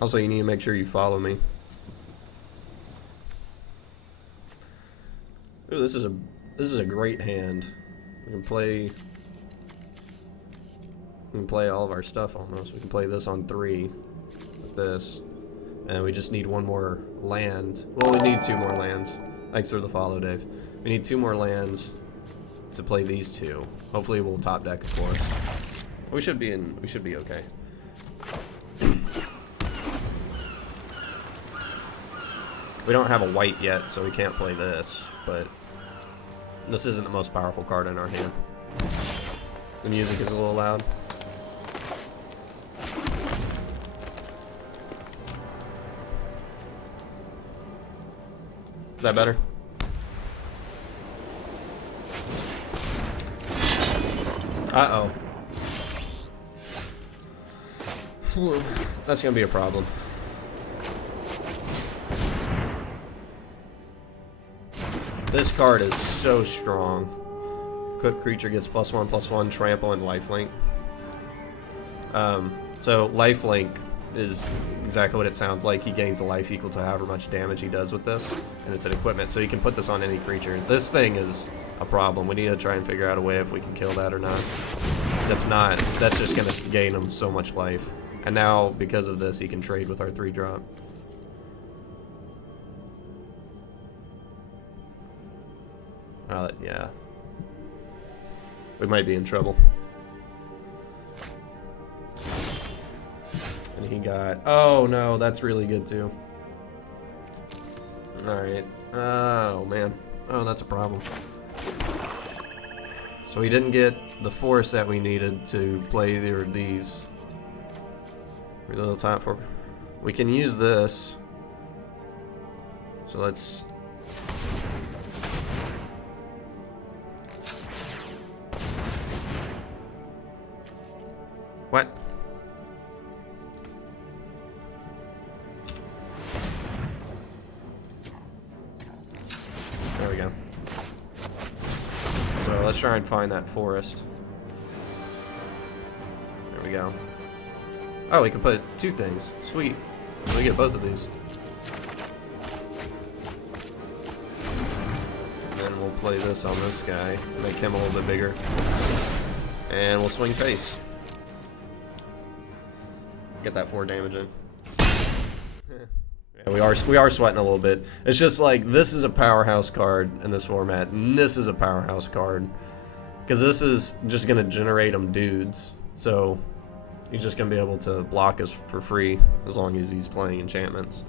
Also, you need to make sure you follow me. Ooh, this is a great hand. We can play all of our stuff almost. We can play this on 3 with this. And we just need one more land. Well, we need 2 more lands. Thanks for the follow, Dave. We need 2 more lands to play these 2. Hopefully we'll top deck, of course. We should be okay. We don't have a white yet, so we can't play this, but this isn't the most powerful card in our hand. The music is a little loud. Is that better? Uh-oh. That's gonna be a problem. This card is so strong. Equipped creature gets +1/+1, trample, and lifelink. So lifelink is exactly what it sounds like. He gains a life equal to however much damage he does with this, and it's an equipment, so you can put this on any creature. This thing is a problem. We need to try and figure out a way if we can kill that or not. Because if not, that's just going to gain him so much life. And now, because of this, he can trade with our 3-drop. Yeah. We might be in trouble. And he got... Oh, no, that's really good, too. Alright. Oh, man. Oh, that's a problem. So we didn't get the force that we needed to play either of these. Really little time for... We can use this. So let's... What? There we go. So let's try and find that forest. There we go. Oh, we can put 2 things. Sweet. We get both of these. And then we'll play this on this guy. Make him a little bit bigger. And we'll swing face. Get that 4 damage in. Yeah, we are sweating a little bit. It's just like, this is a powerhouse card in this format, and this is a powerhouse card. Because this is just going to generate him dudes. So, he's just going to be able to block us for free, as long as he's playing enchantments.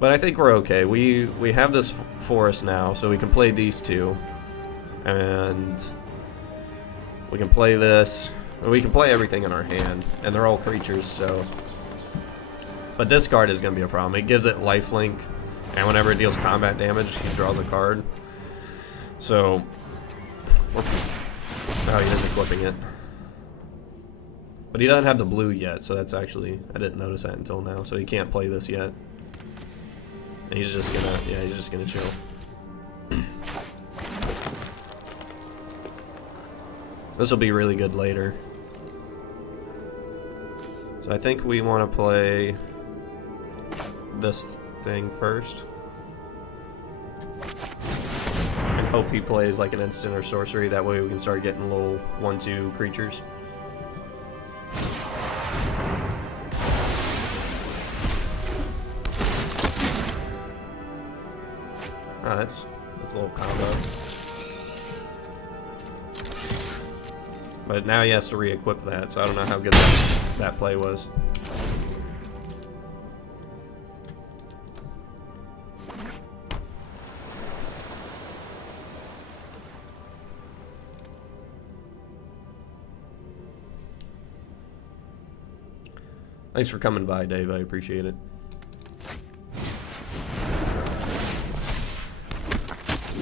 But I think we're okay. We have this forest now, so we can play these 2. And we can play this. We can play everything in our hand, and they're all creatures, so... But this card is going to be a problem. It gives it lifelink, and whenever it deals combat damage, he draws a card. So... Oh, he is equipping it. But he doesn't have the blue yet, so that's actually... I didn't notice that until now, so he can't play this yet. And he's just gonna... Yeah, he's just gonna chill. This will be really good later. So I think we want to play this thing first. And hope he plays like an instant or sorcery. That way we can start getting little 1/2 creatures. Ah, that's a little combo. But now he has to re-equip that, so I don't know how good that play was. Thanks for coming by, Dave. I appreciate it.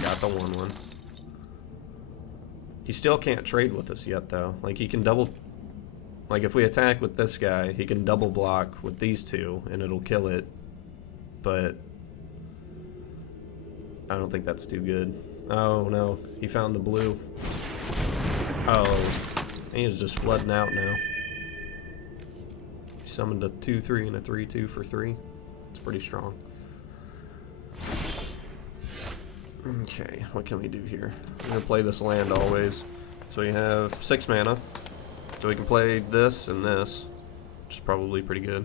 Got the 1/1. He still can't trade with us yet, though. Like, he can double... Like, if we attack with this guy, he can double block with these 2, and it'll kill it. But... I don't think that's too good. Oh, no. He found the blue. Oh. He is just flooding out now. He summoned a 2/3 and a 3/2 for 3. It's pretty strong. Okay, what can we do here? I'm gonna play this land always. So we have 6 mana. So we can play this and this, which is probably pretty good.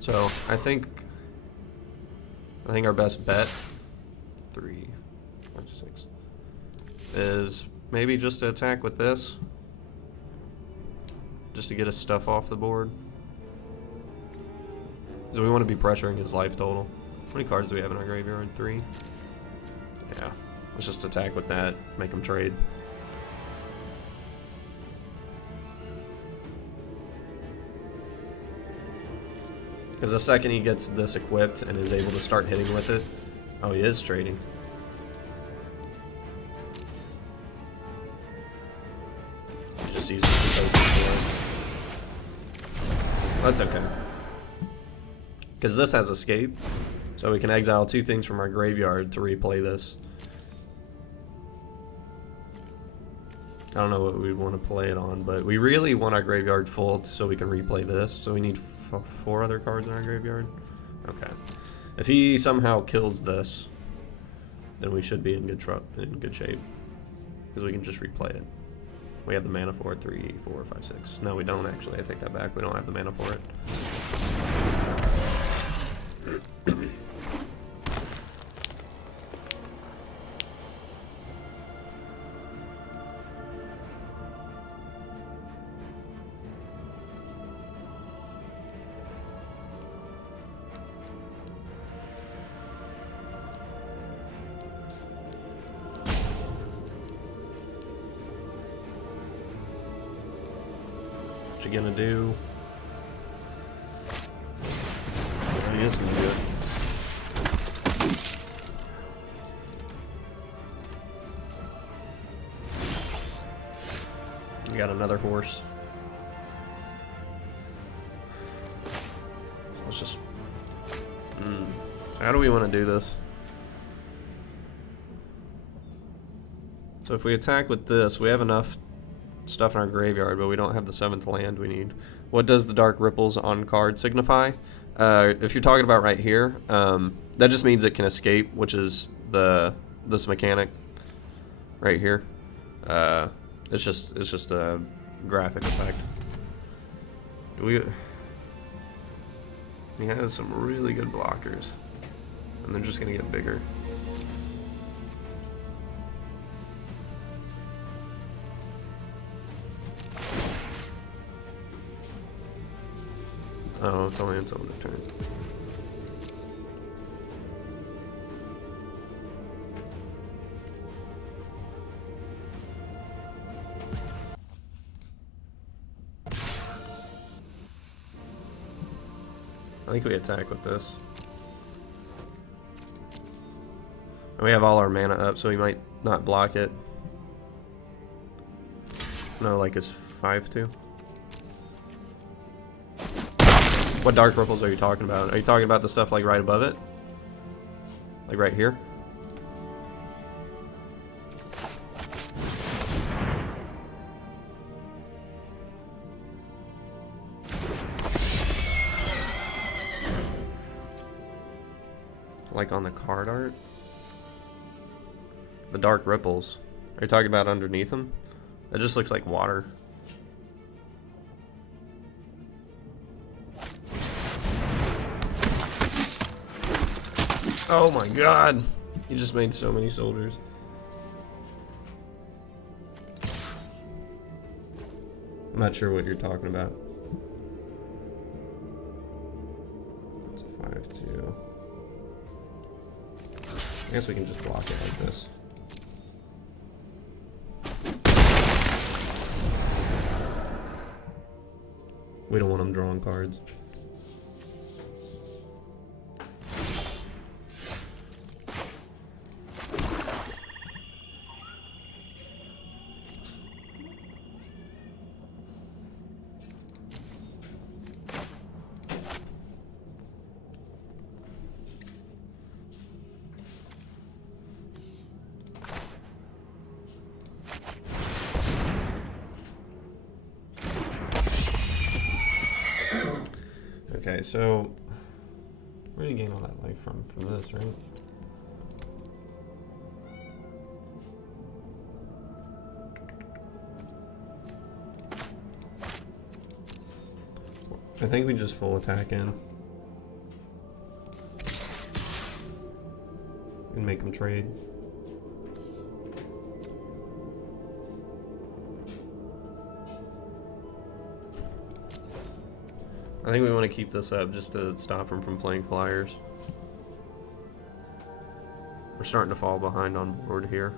So I think our best bet, 3, 5, 6, is maybe just to attack with this, just to get his stuff off the board. So we want to be pressuring his life total. How many cards do we have in our graveyard? 3. Yeah, let's just attack with that, make him trade. Because the second he gets this equipped and is able to start hitting with it, oh, he is trading. He just uses the token for it. That's okay. Because this has escape, so we can exile 2 things from our graveyard to replay this. I don't know what we'd want to play it on, but we really want our graveyard full so we can replay this. So we need 4 other cards in our graveyard. Okay. If he somehow kills this, then we should be in good shape, because we can just replay it. We have the mana for it. 3, 4, 5, 6. No, we don't actually. I take that back. We don't have the mana for it. What you gonna do? Oh, he is gonna do it. We got another horse. Let's just... How do we want to do this? So if we attack with this, we have enough stuff in our graveyard, but we don't have the 7th land we need. What does the dark ripples on card signify? If you're talking about right here, that just means it can escape, which is this mechanic right here. It's just a graphic effect. He has some really good blockers, and they're just gonna get bigger. Oh, it's only until the turn. I think we attack with this. And we have all our mana up, so we might not block it. No, like it's 5/2. What dark ripples are you talking about? Are you talking about the stuff like right above it? Like right here? Like on the card art? The dark ripples. Are you talking about underneath them? It just looks like water. Oh my god! You just made so many soldiers. I'm not sure what you're talking about. It's a 5/2. I guess we can just block it like this. We don't want them drawing cards. Okay, so where do you gain all that life from? From this, right? I think we just full attack in. And make them trade. I think we want to keep this up just to stop him from playing flyers. We're starting to fall behind on board here.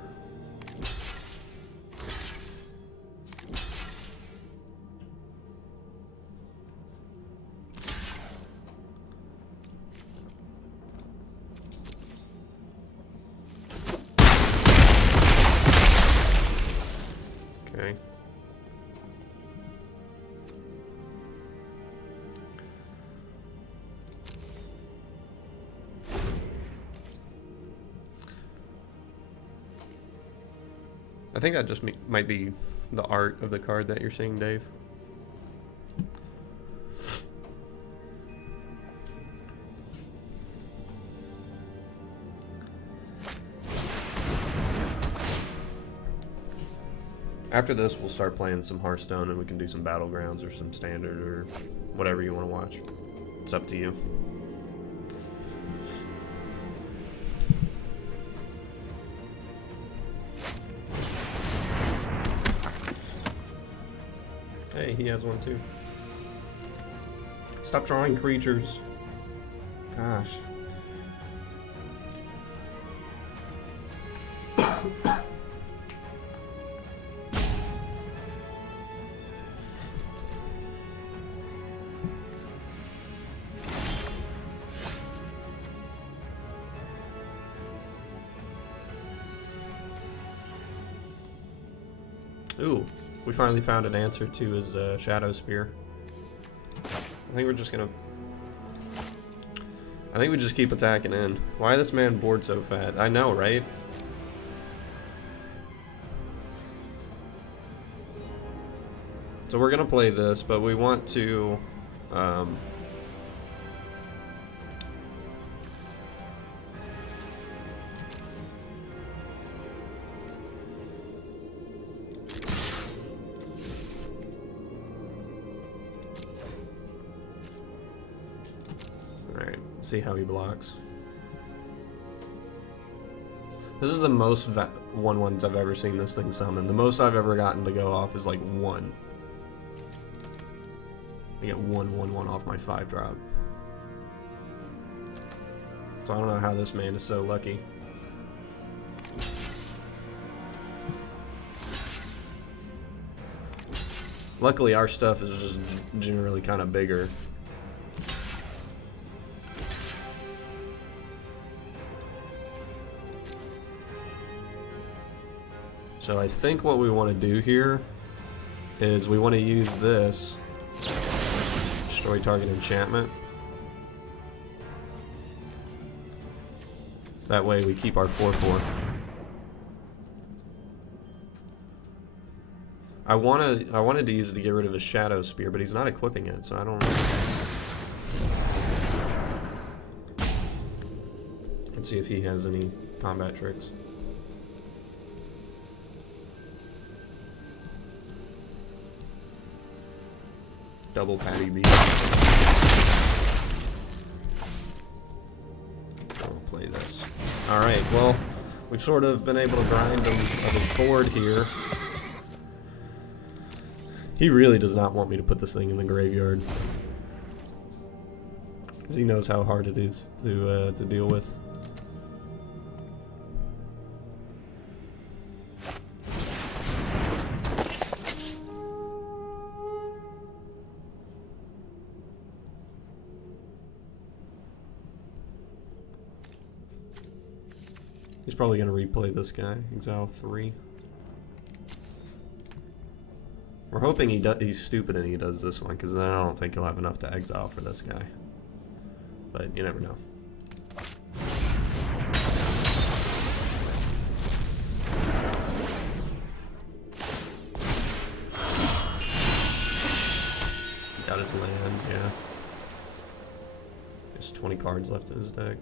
Okay. I think that just might be the art of the card that you're seeing, Dave. After this, we'll start playing some Hearthstone, and we can do some Battlegrounds or some Standard or whatever you want to watch. It's up to you. Hey, he has one too. Stop drawing creatures. Gosh. Ooh, we finally found an answer to his Shadow Spear. I think we're just gonna... I think we just keep attacking in. Why is this man board so fat? I know, right? So we're gonna play this, but we want to... see how he blocks. This is the most 1/1s I've ever seen this thing summon. The most I've ever gotten to go off is like 1. I get 1/1/1 off my 5-drop. So I don't know how this man is so lucky. Luckily our stuff is just generally kind of bigger. So I think what we want to do here is we want to use this, destroy target enchantment. That way we keep our 4/4. I wanted to use it to get rid of his Shadow Spear, but he's not equipping it, so I don't know. Let's see if he has any combat tricks. Double patty beat. I'll play this. Alright, well, we've sort of been able to grind him of his board here. He really does not want me to put this thing in the graveyard, because he knows how hard it is to deal with. He's probably going to replay this guy, Exile 3. We're hoping he's stupid and he does this one, because then I don't think he'll have enough to exile for this guy. But you never know. Got his land, yeah. There's 20 cards left in his deck.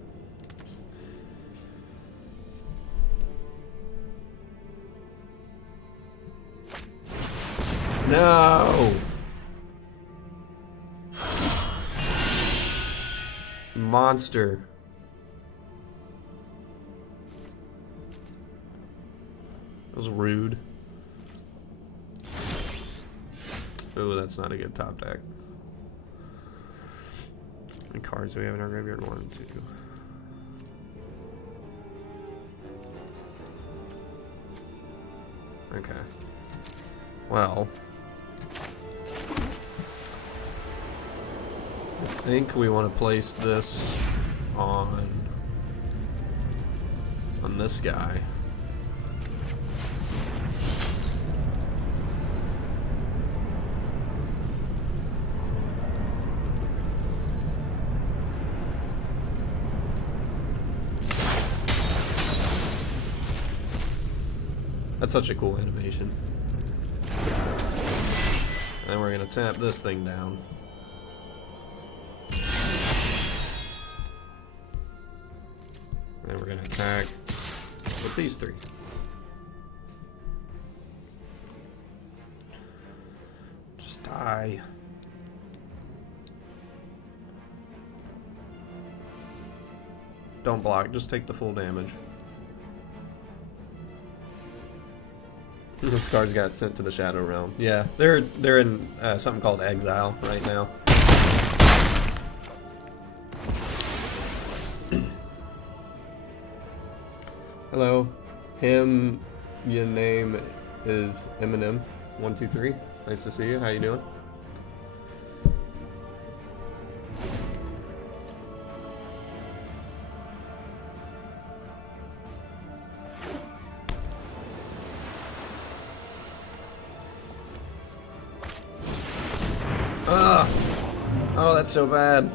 No! Monster. That was rude. Oh, that's not a good top deck. How many cards do we have in our graveyard? 1, 2. Okay. Well, I think we want to place this on this guy. That's such a cool animation. And we're gonna tap this thing down. And we're gonna attack with these 3. Just die. Don't block, just take the full damage. Those cards got sent to the Shadow Realm. Yeah, they're in something called exile right now. Hello, your name is Eminem123. Nice to see you. How you doing? Ah! Oh, that's so bad.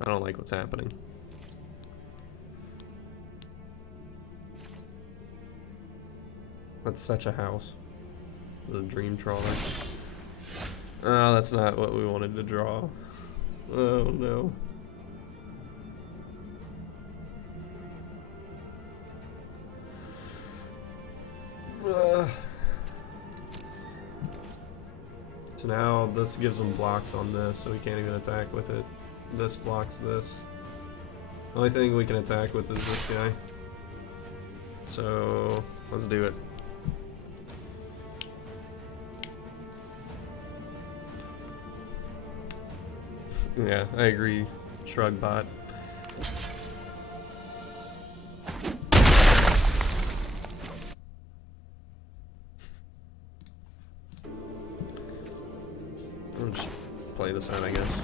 I don't like what's happening. That's such a house. The dream trawler. Oh, that's not what we wanted to draw. Oh no. So now this gives him blocks on this, so he can't even attack with it. This blocks this. The only thing we can attack with is this guy. So let's do it. Yeah, I agree. Shrug bot. I'll just play this out, I guess.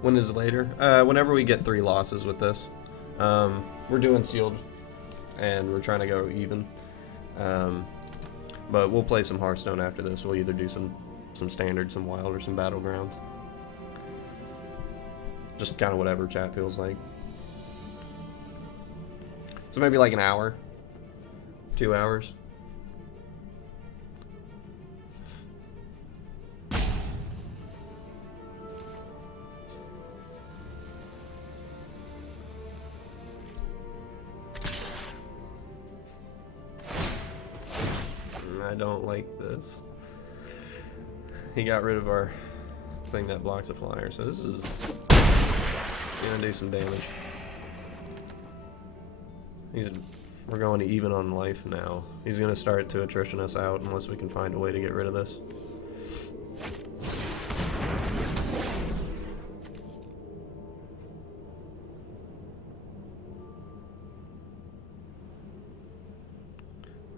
When is later? Whenever we get 3 losses with this. We're doing sealed, and we're trying to go even. But we'll play some Hearthstone after this. We'll either do some standard, some wild, or some battlegrounds. Just kind of whatever chat feels like. So maybe like an hour, 2 hours. I don't like this. He got rid of our thing that blocks a flyer, so this is gonna do some damage. We're going to even on life now. He's gonna start to attrition us out unless we can find a way to get rid of this.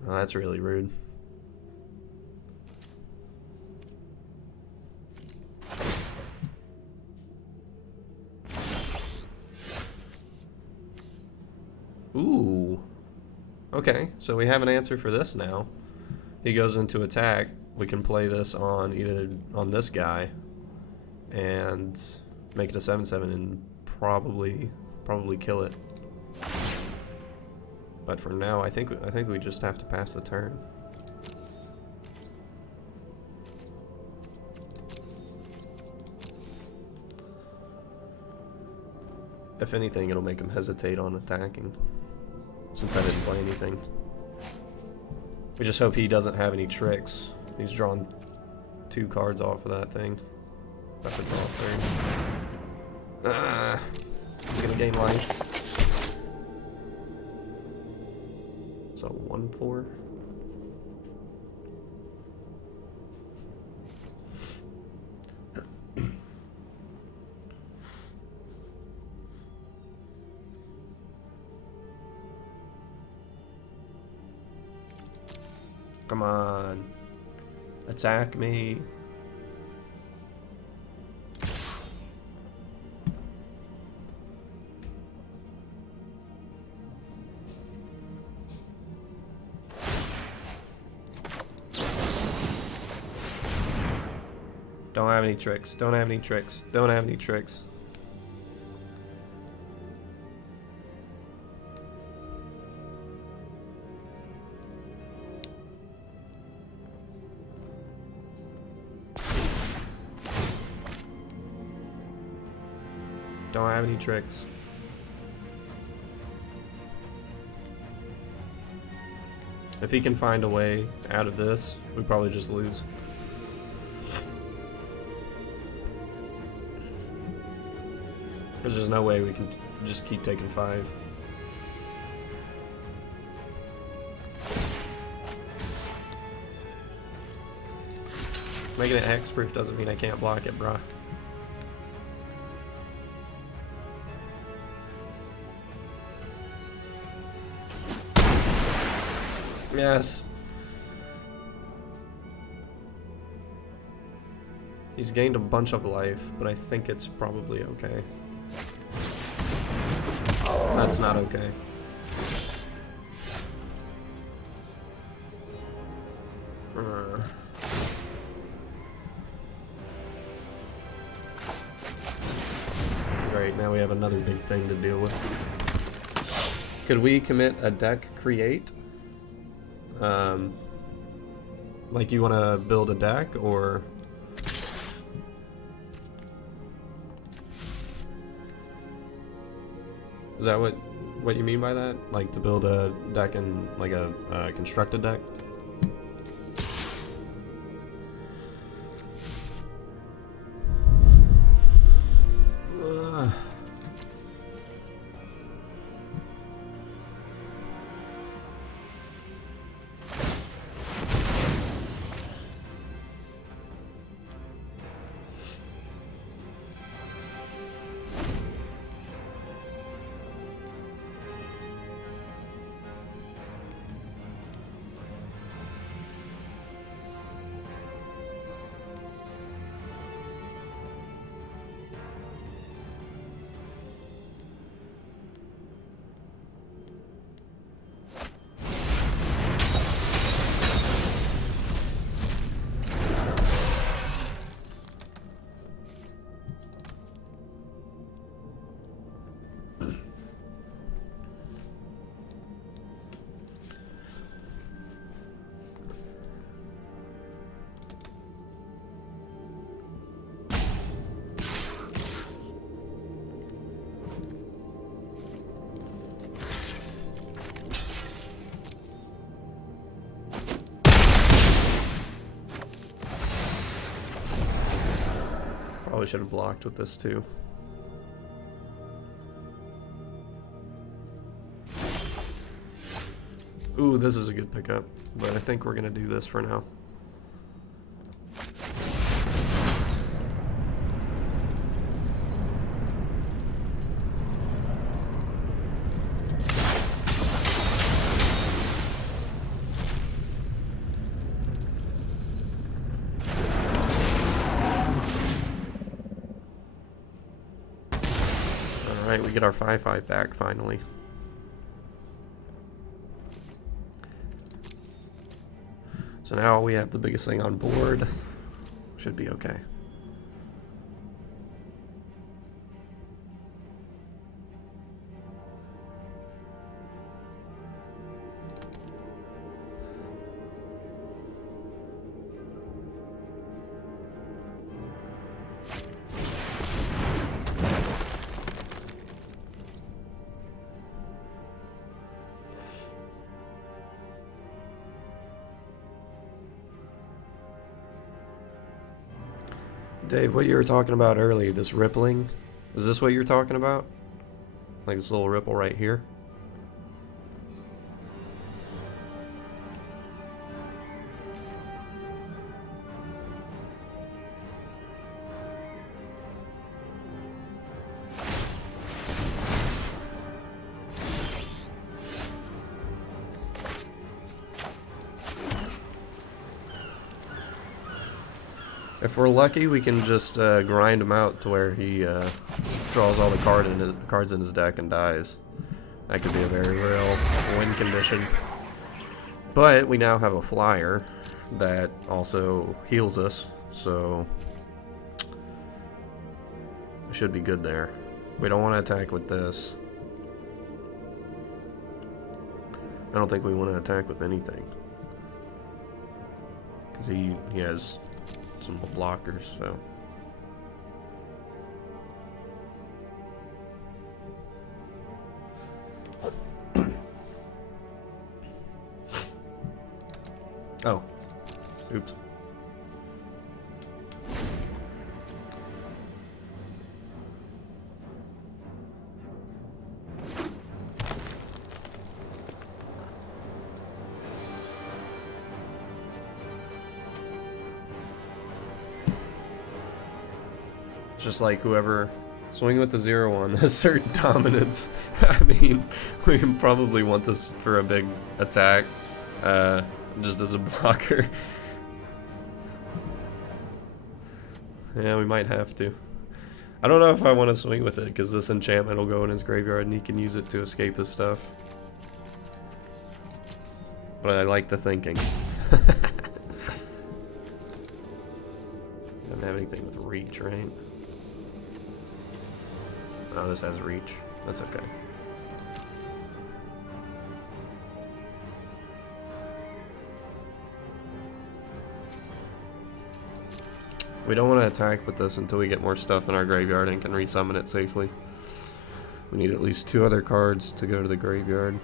Oh, that's really rude. Ooh. Okay, so we have an answer for this now. He goes into attack, we can play this on either on this guy and make it a 7/7 and probably kill it. But for now, I think we just have to pass the turn. If anything, it'll make him hesitate on attacking, since I didn't play anything. We just hope he doesn't have any tricks. He's drawn 2 cards off of that thing. About to draw 3. He's gonna gain life. So 1/4. Come on. Attack me. Don't have any tricks. Don't have any tricks. Don't have any tricks. Don't have any tricks. If he can find a way out of this, we probably just lose. There's just no way we can just keep taking 5. Making it hexproof doesn't mean I can't block it, bruh. Yes. He's gained a bunch of life, but I think it's probably okay. That's not okay. Great, now we have another big thing to deal with. Could we commit a deck create? Like you want to build a deck, or is that what you mean by that? Like to build a deck and like a constructed deck? Probably should have blocked with this too. Ooh, this is a good pickup, but I think we're gonna do this for now. Alright, we get our 5/5 back finally. So So now we have the biggest thing on board. Should be okay. Dave, what you were talking about earlier, this rippling, is this what you're talking about? Like this little ripple right here? If we're lucky, we can just grind him out to where he draws all the cards in his deck and dies. That could be a very real win condition. But we now have a flyer that also heals us, so we should be good there. We don't want to attack with this. I don't think we want to attack with anything, because he has some blockers, so. Oh. Oops. Just like whoever swing with the 0-1 has certain dominance. I mean, we can probably want this for a big attack, just as a blocker. Yeah, we might have to. I don't know if I want to swing with it, because this enchantment will go in his graveyard and he can use it to escape his stuff. But I like the thinking. Doesn't have anything with reach, right? Oh, this has reach. That's okay. We don't want to attack with this until we get more stuff in our graveyard and can resummon it safely. We need at least 2 other cards to go to the graveyard.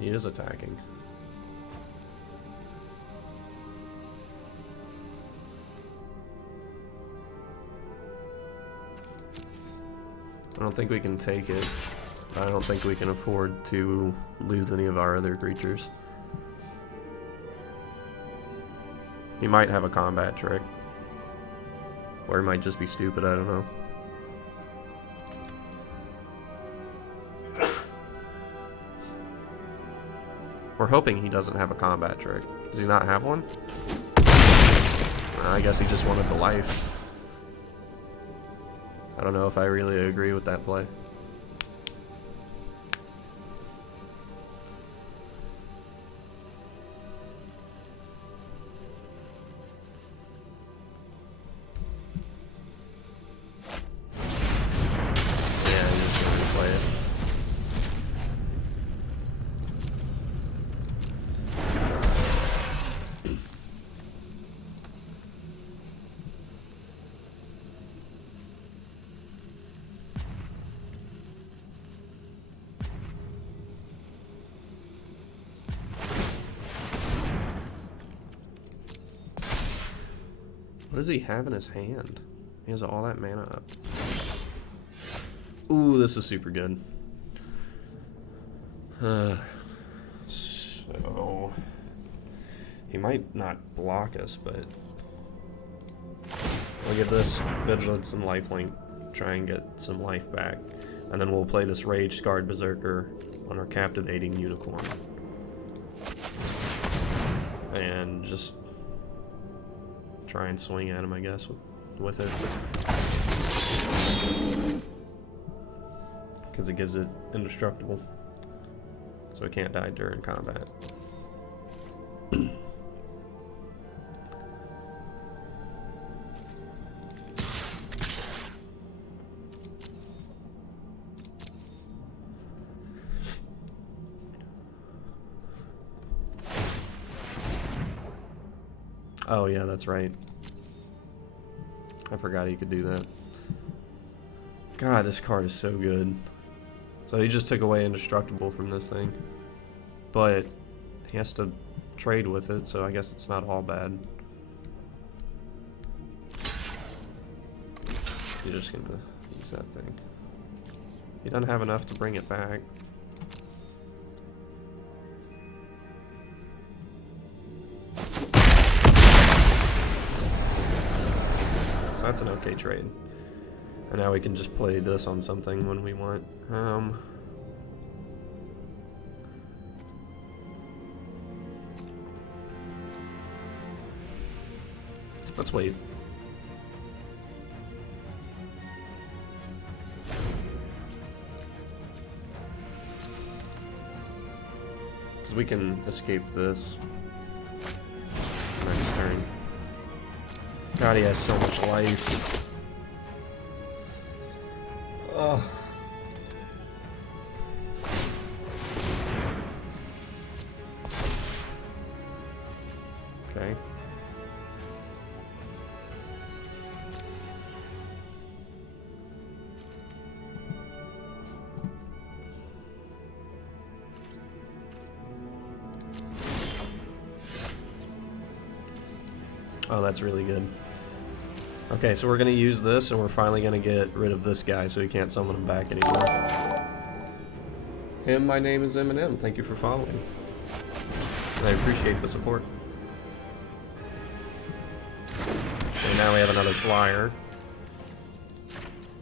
He is attacking. I don't think we can take it. I don't think we can afford to lose any of our other creatures. He might have a combat trick. Or he might just be stupid, I don't know. We're hoping he doesn't have a combat trick. Does he not have one? I guess he just wanted the life. I don't know if I really agree with that play. Yeah, I'm just gonna replay it. What does he have in his hand? He has all that mana up. Ooh, this is super good. So he might not block us, but we'll give this Vigilance and Lifelink, try and get some life back, and then we'll play this Rage Scarred Berserker on our Captivating Unicorn, and just try and swing at him, I guess, with with it. Because it gives it indestructible. So it can't die during combat. Oh yeah, that's right. I forgot he could do that. God, this card is so good. So he just took away indestructible from this thing. But he has to trade with it, so I guess it's not all bad. You're just gonna use that thing. He doesn't have enough to bring it back. So that's an okay trade. And now we can just play this on something when we want. Let's wait. Because we can escape this next turn. God, he has so much life. Ugh. Okay. Oh, that's really good. Okay, so we're gonna use this, and we're finally gonna get rid of this guy, so he can't summon him back anymore. My name is Eminem. Thank you for following. I appreciate the support. Okay, now we have another flyer,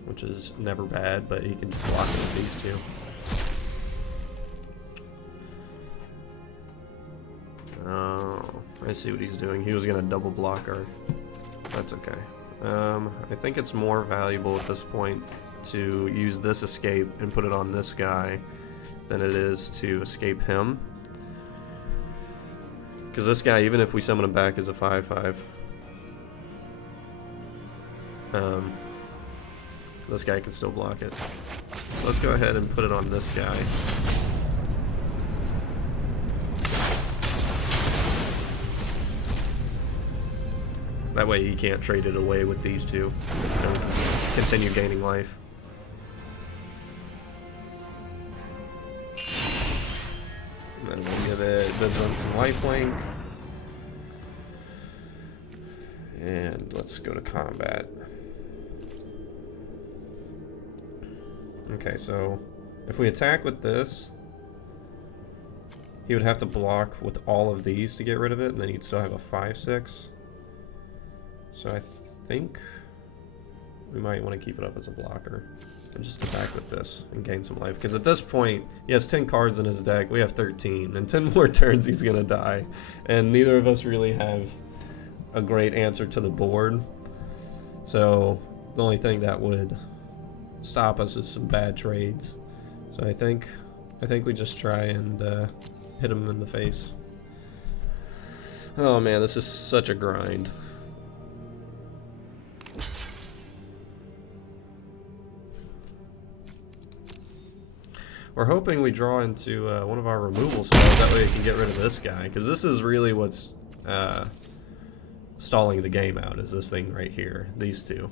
which is never bad, but he can just block it with these two. Oh, I see what he's doing. He was gonna double block our. That's okay. I think it's more valuable at this point to use this escape and put it on this guy than it is to escape him. Because this guy, even if we summon him back as a 5/5, this guy can still block it. So let's go ahead and put it on this guy. That way he can't trade it away with these two. And continue gaining life. And then we'll give it Vigilance and Lifelink. And let's go to combat. Okay, so if we attack with this, he would have to block with all of these to get rid of it, and then he'd still have a 5/6. So I think we might want to keep it up as a blocker and just attack with this and gain some life. Because at this point, he has 10 cards in his deck. We have 13. In 10 more turns, he's going to die. And neither of us really have a great answer to the board. So the only thing that would stop us is some bad trades. So I think we just try and hit him in the face. Oh man, this is such a grind. We're hoping we draw into one of our removal spells, that way we can get rid of this guy, because this is really what's stalling the game out, is this thing right here, these two.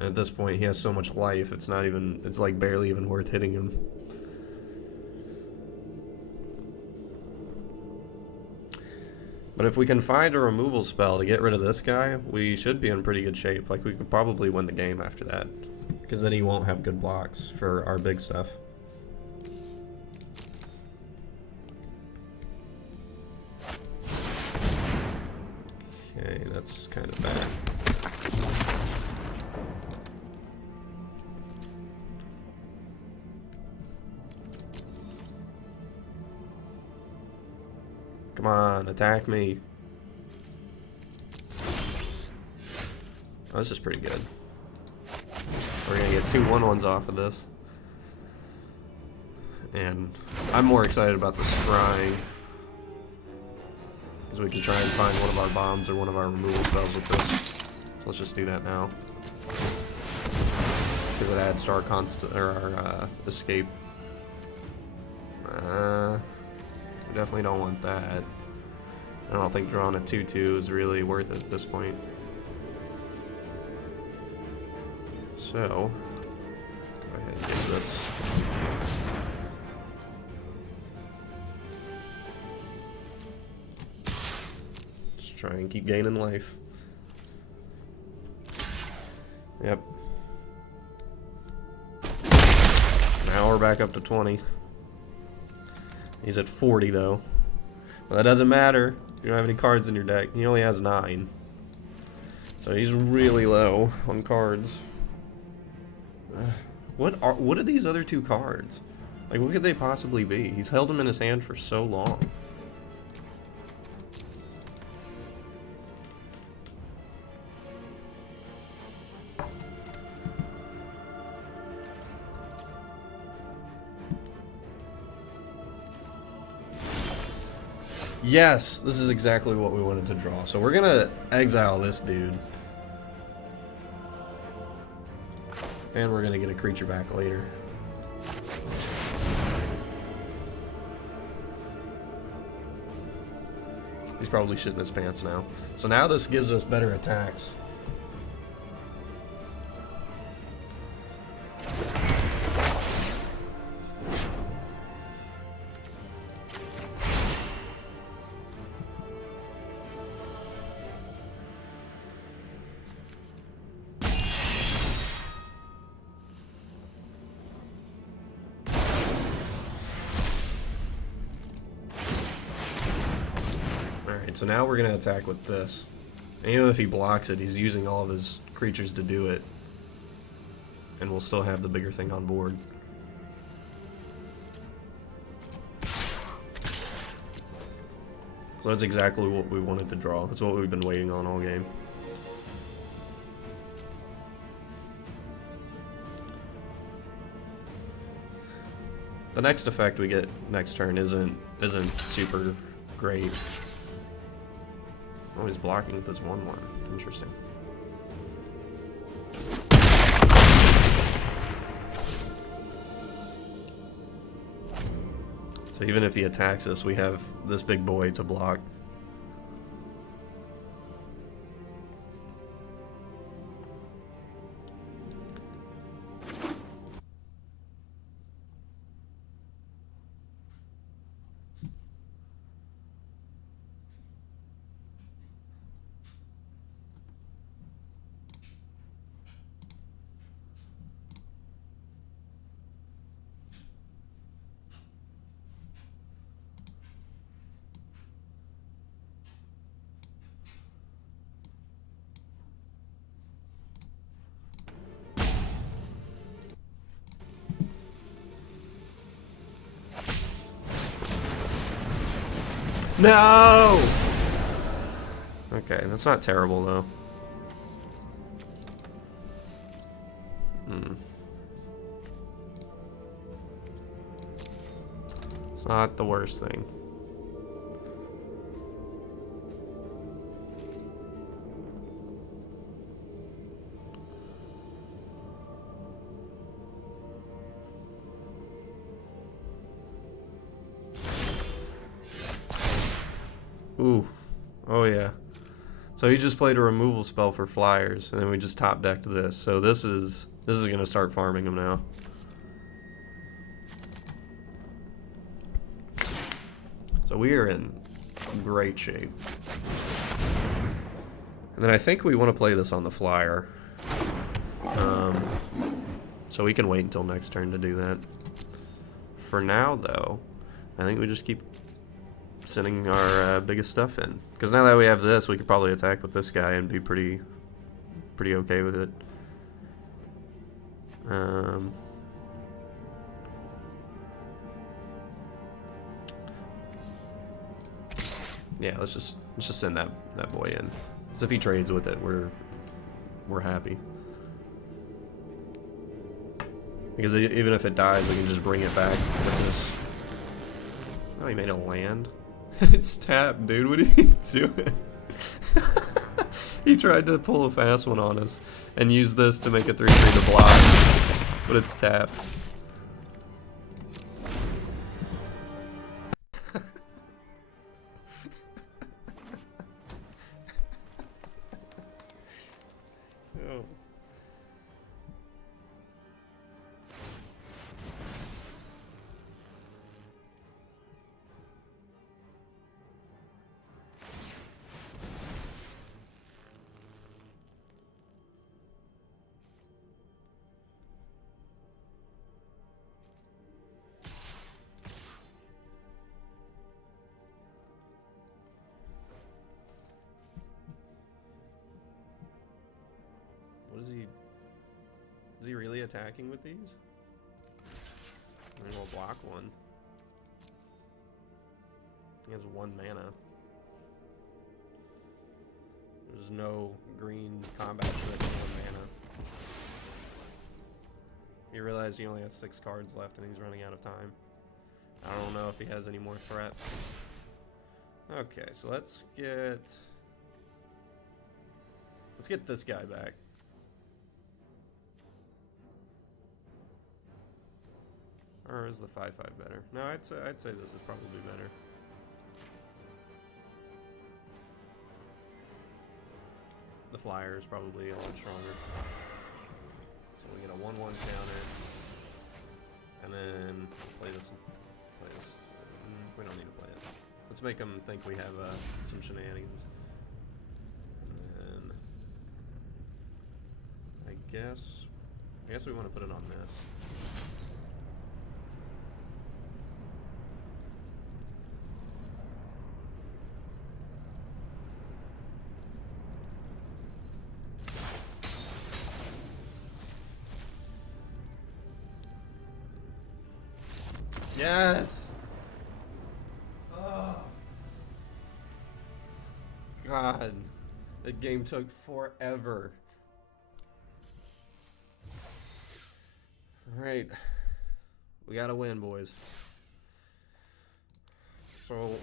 At this point, he has so much life, it's not even, it's like barely even worth hitting him. But if we can find a removal spell to get rid of this guy, we should be in pretty good shape. Like, we could probably win the game after that. Because then he won't have good blocks for our big stuff. Okay, that's kind of bad. Come on, attack me. Oh, this is pretty good. We're gonna get 2 1/1s off of this. And I'm more excited about the scrying, because we can try and find one of our bombs or one of our removal spells with this. So let's just do that now. Because it adds to our constant, or our escape. We definitely don't want that. I don't think drawing a 2/2 is really worth it at this point. So, go ahead and get this. Just try and keep gaining life. Yep. Now we're back up to 20. He's at 40 though. Well, that doesn't matter. You don't have any cards in your deck. He only has 9. So he's really low on cards. What are these other 2 cards? Like, what could they possibly be? He's held them in his hand for so long. Yes, this is exactly what we wanted to draw. So we're gonna exile this dude. And we're gonna get a creature back later. He's probably shitting his pants now. So now this gives us better attacks. So now we're going to attack with this. And even if he blocks it, he's using all of his creatures to do it. And we'll still have the bigger thing on board. So that's exactly what we wanted to draw. That's what we've been waiting on all game. The next effect we get next turn isn't super great. Oh, he's blocking with this 1/1. Interesting. So even if he attacks us, we have this big boy to block. No! Okay, that's not terrible though. It's not the worst thing. Ooh. Oh yeah. So he just played a removal spell for flyers, and then we just top decked this. So this is gonna start farming him now. So we are in great shape. And then I think we want to play this on the flyer. So we can wait until next turn to do that. For now though, I think we just keep sending our biggest stuff in, because now that we have this, we could probably attack with this guy and be pretty okay with it. Yeah, let's just send that boy in. So if he trades with it, we're we're happy. Because even if it dies, we can just bring it back with this. Oh, he made a land. It's tapped, dude. What are you doing? He tried to pull a fast one on us and use this to make a 3/3 to block, but it's tapped. Oh. What is he? Is he really attacking with these? And we'll block one. He has 1 mana. There's no green combat switch, 1 mana. You realize he only has 6 cards left and he's running out of time. I don't know if he has any more threats. Okay, so let's get this guy back. Or is the 5/5 better? No, I'd say this is probably better. The flyer is probably a lot stronger. So we get a 1/1 counter, and then play this. We don't need to play it. Let's make them think we have some shenanigans. And then I guess we want to put it on this. Yes! Oh. God. That game took forever. Alright. We gotta win, boys. So,